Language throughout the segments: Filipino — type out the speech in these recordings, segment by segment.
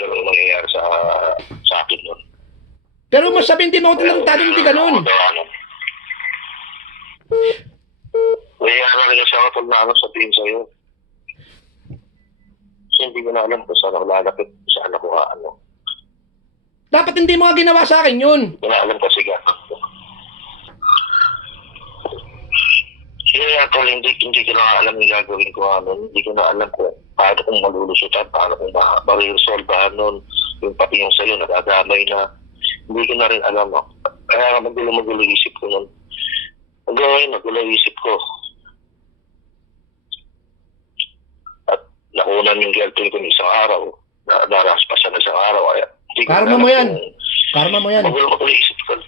ganun mangyayari sa akin nun. Pero mas sabihin, hindi mo ako tinatado, hindi ganun. Kaya rin kasi ako pag naano sabihin sa'yo. Kasi hindi ko na alam kung saan ako lalapit, kung saan ako ano. Dapat hindi mo nga ginawa sa akin yun. Hindi ko na alam kasi gano'n. Kaya tol, hindi ko na alam yung gagawin ko ano. Hindi ko na alam kung paano kong malulusutan, paano kong ma-resolvehan nun. Yung pati yung sa'yo, nagagamay na. Hindi ko na rin alam. No? Kaya magulo isip ko nun. Magulo isip ko. At nakunan yung girlfriend ko ng isang araw. Naraspasan na isang araw. Kaya, Karma mo yan. Karma mo yan. Magulo isip ko.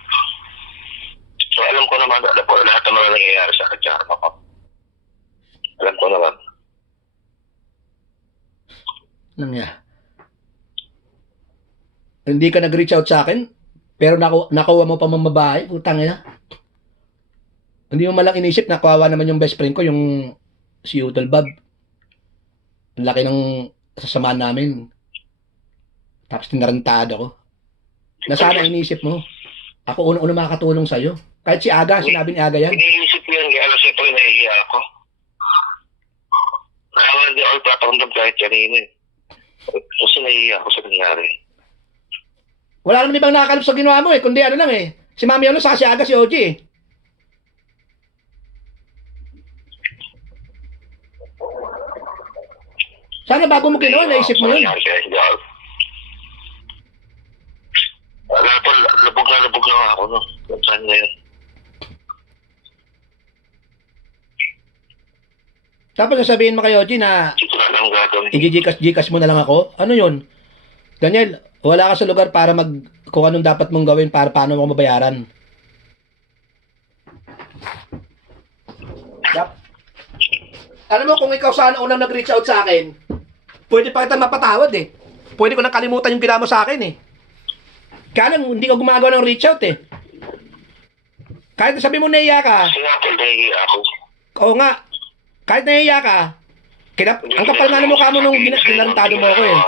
So alam ko naman, alam ko lahat ng mga nangyayari sa karma ko. Alam ko naman. Hindi ka nag-reach out sa akin, pero nakuha mo pa mamabae, putang ina. Hindi mo malang inisip na kawawa naman yung best friend ko, yung si Utol Bob. Ang laki ng sasamaan namin. Tapos tinarantado ko. Na sana inisip mo. Ako una makakatulong sa'yo. Kahit si Aga, sinabi ni Aga yan. Iniisip ko yan, kaya siyempre nahihiya ako. Kaya hindi ako paparamdam kahit kanina eh. Kasi nahihiya ako sa nangyari. Wala naman ibang nakakalap sa ginawa mo eh, kundi ano lang eh. Si Mami Olo, saka si Aga, si OG eh. Sana bago mo ginawa, naisip mo yun. Wala po, lubog na ako no. Saan na yun? Tapos sasabihin mo kay OG na Hindi ko na lang gagawin. i-Gcash mo na lang ako. Ano yun? Daniel, wala ka sa lugar para kung anong dapat mong gawin para paano mo mabayaran. Alam mo, kung ikaw sana unang nag-reach out sa akin, pwede pa kita mapatawad eh. Pwede ko nang kalimutan yung ginawa mo sa akin eh. Kaya lang, hindi ko gumagawa ng reach out eh. Kahit sabi mo naiya ka. Kasi nga po, nahihiya ako. Oo nga. Kahit nahiya ka, ang kapal nga ng mukha mo nung ginarantado mo ako eh.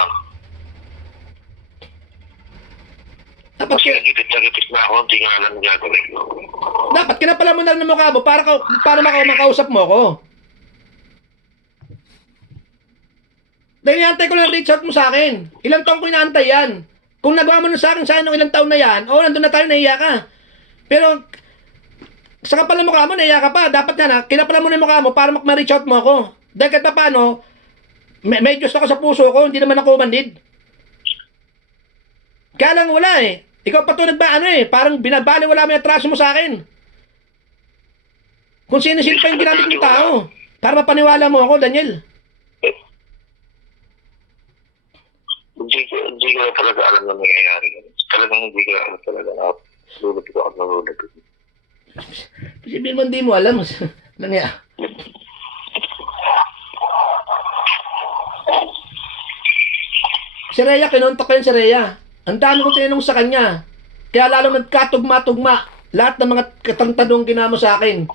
Dapat, Kasi nagipit na ako, hindi nga alam yung gagawin ko. dapat kinapala mo na ng mukha mo para makausap mo ako. Dahil inaantay ko lang reach out mo sa akin. Ilang taon ko inaantay yan. Kung nagawa mo na sa akin nung ilang taon na yan, nandun na tayo, nahiya ka. Pero, sa kapal ng mukha mo, nahiya ka pa. Dapat nga na, kinapala mo na yung mukha mo para ma-reach out mo ako. Dahil kahit pa paano, may Diyos ako sa puso ko, hindi naman ako umandid. Kaya lang wala eh. Ikaw pa ito parang binabali wala may atraso mo sa akin. Kung sino-sino pa yung ginamit ng tao. Para mapaniwala mo ako, Daniel. Hindi ko talaga alam na nangyayari. Talagang hindi ko alam talaga na lulot ko at nalulot ko. Sabihin mo hindi mo alam. Nangyari. Si Rhea, kinontak ko yun si Rhea. Ang dami kong tinanong sa kanya. Kaya lalo nagkatugma-tugma lahat ng mga katantanong ginawa mo sa akin.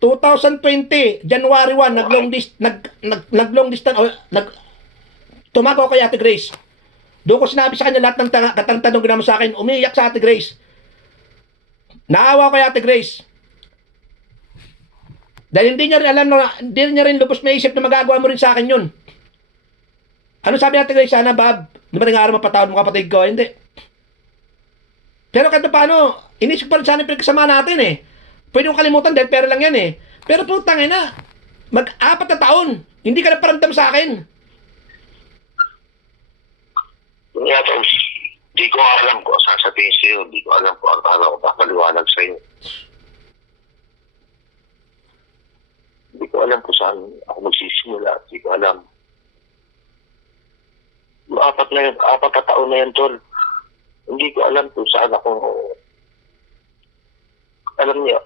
2020, January 1, nag-long distance, tumagaw kay Ate Grace. Doon ko sinabi sa kanya lahat ng katantanong ginawa mo sa akin. Umiiyak sa Ate Grace. Naawa ko kay Ate Grace. Dahil hindi niya rin alam na, hindi niya rin lubos may isip na magagawa mo rin sa akin yun. Ano sabi natin guys, sana Bob, di ba nangyari mapatawad mo kapatid ko? Hindi. Pero kahit paano, inisip pa rin sana yung pinagkasama natin eh. Pwede kong kalimutan dahil pera lang yan eh. Pero putang ina, mag-4 na taon, hindi ka na paramdam sa akin. Kaya tapos, hindi ko alam kung sasabihin sa'yo, hindi ko alam kung ano ko papaliwanag sa'yo. Hindi ko alam kung saan ako magsisimula, hindi ko alam. Yung 4 na taon na yan, tol. Hindi ko alam kung saan ako. Alam niyo,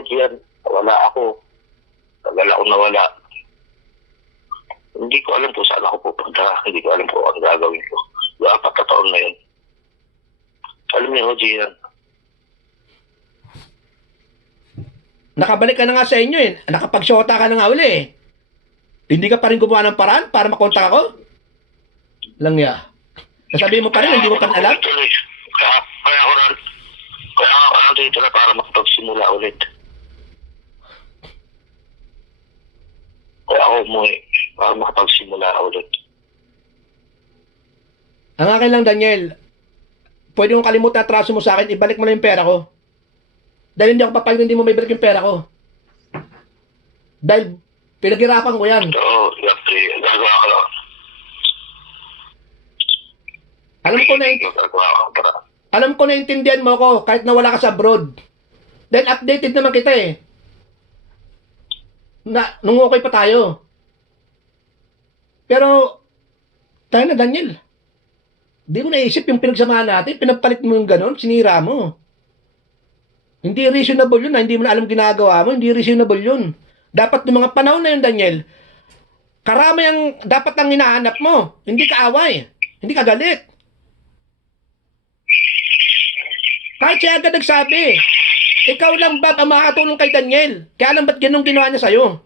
OG yan, wala ako. Tagal ako nawala. Hindi ko alam kung saan ako pupunta. Hindi ko alam kung ano gagawin ko. Yung 4 na taon na yun. Alam niyo, OG yan. Nakabalik ka na nga sa inyo eh. Nakapag-shota ka na nga uli eh. Hindi ka pa rin gumawa ng paraan para makontak ako? Lang ya. Sasabihin mo pa rin, hindi mo pa rin alam? Kaya ako nandito na para makapagsimula ulit. Kaya ako umuwi para makapagsimula ulit. Ang akin lang, Daniel, pwede mong kalimutan ang traso mo sa akin, ibalik mo lang yung pera ko. Dahil hindi ako papayag na hindi mo may balik yung pera ko. Dahil pinaghirapan ko yan. Oo, gagawa ka lang. Alam ko naintindihan mo ko kahit na wala ka sa abroad. Dahil updated naman kita eh. Nung okay pa tayo. Pero, tayo na Daniel. Di mo naisip yung pinagsamahan natin, pinagpalit mo yung ganon, sinira mo. Hindi reasonable yun, hindi mo na alam ginagawa mo, hindi reasonable yun. Dapat ng mga panahon na yun, Daniel, karami ang dapat ang hinahanap mo, hindi ka away, hindi ka galit. Kahit siya agad nagsabi, ikaw lang ba ang makakatulong kay Daniel? Kaya lang ba't ganun ginawa niya sa'yo?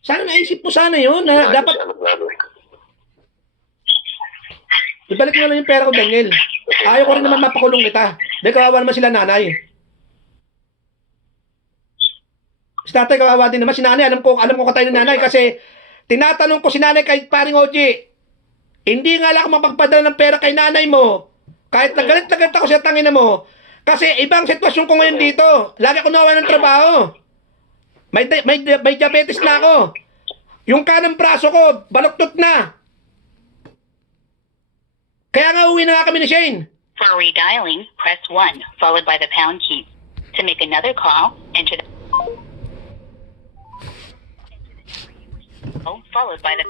Sana naisip mo sana yun, na dapat ibalik mo lang yung pera ko, Daniel. Ayaw ko rin naman mapakulong kita. Dahil kawawa naman sila nanay. Si tatay kawawa din naman. Si nanay, alam ko katay ng nanay kasi tinatanong ko si nanay kay paring Oji, hindi nga lang ako mapagpadala ng pera kay nanay mo. Kahit nagalit ako sa tangina mo. Kasi ibang sitwasyon ko ngayon dito. Lagi ako nawalan ng trabaho. May diabetes na ako. Yung kanang braso ko, baluktot na. Kaya nga uwi na nga kami ni Shane. For redialing, press 1, followed by the pound key. To make another call, enter the... followed by the...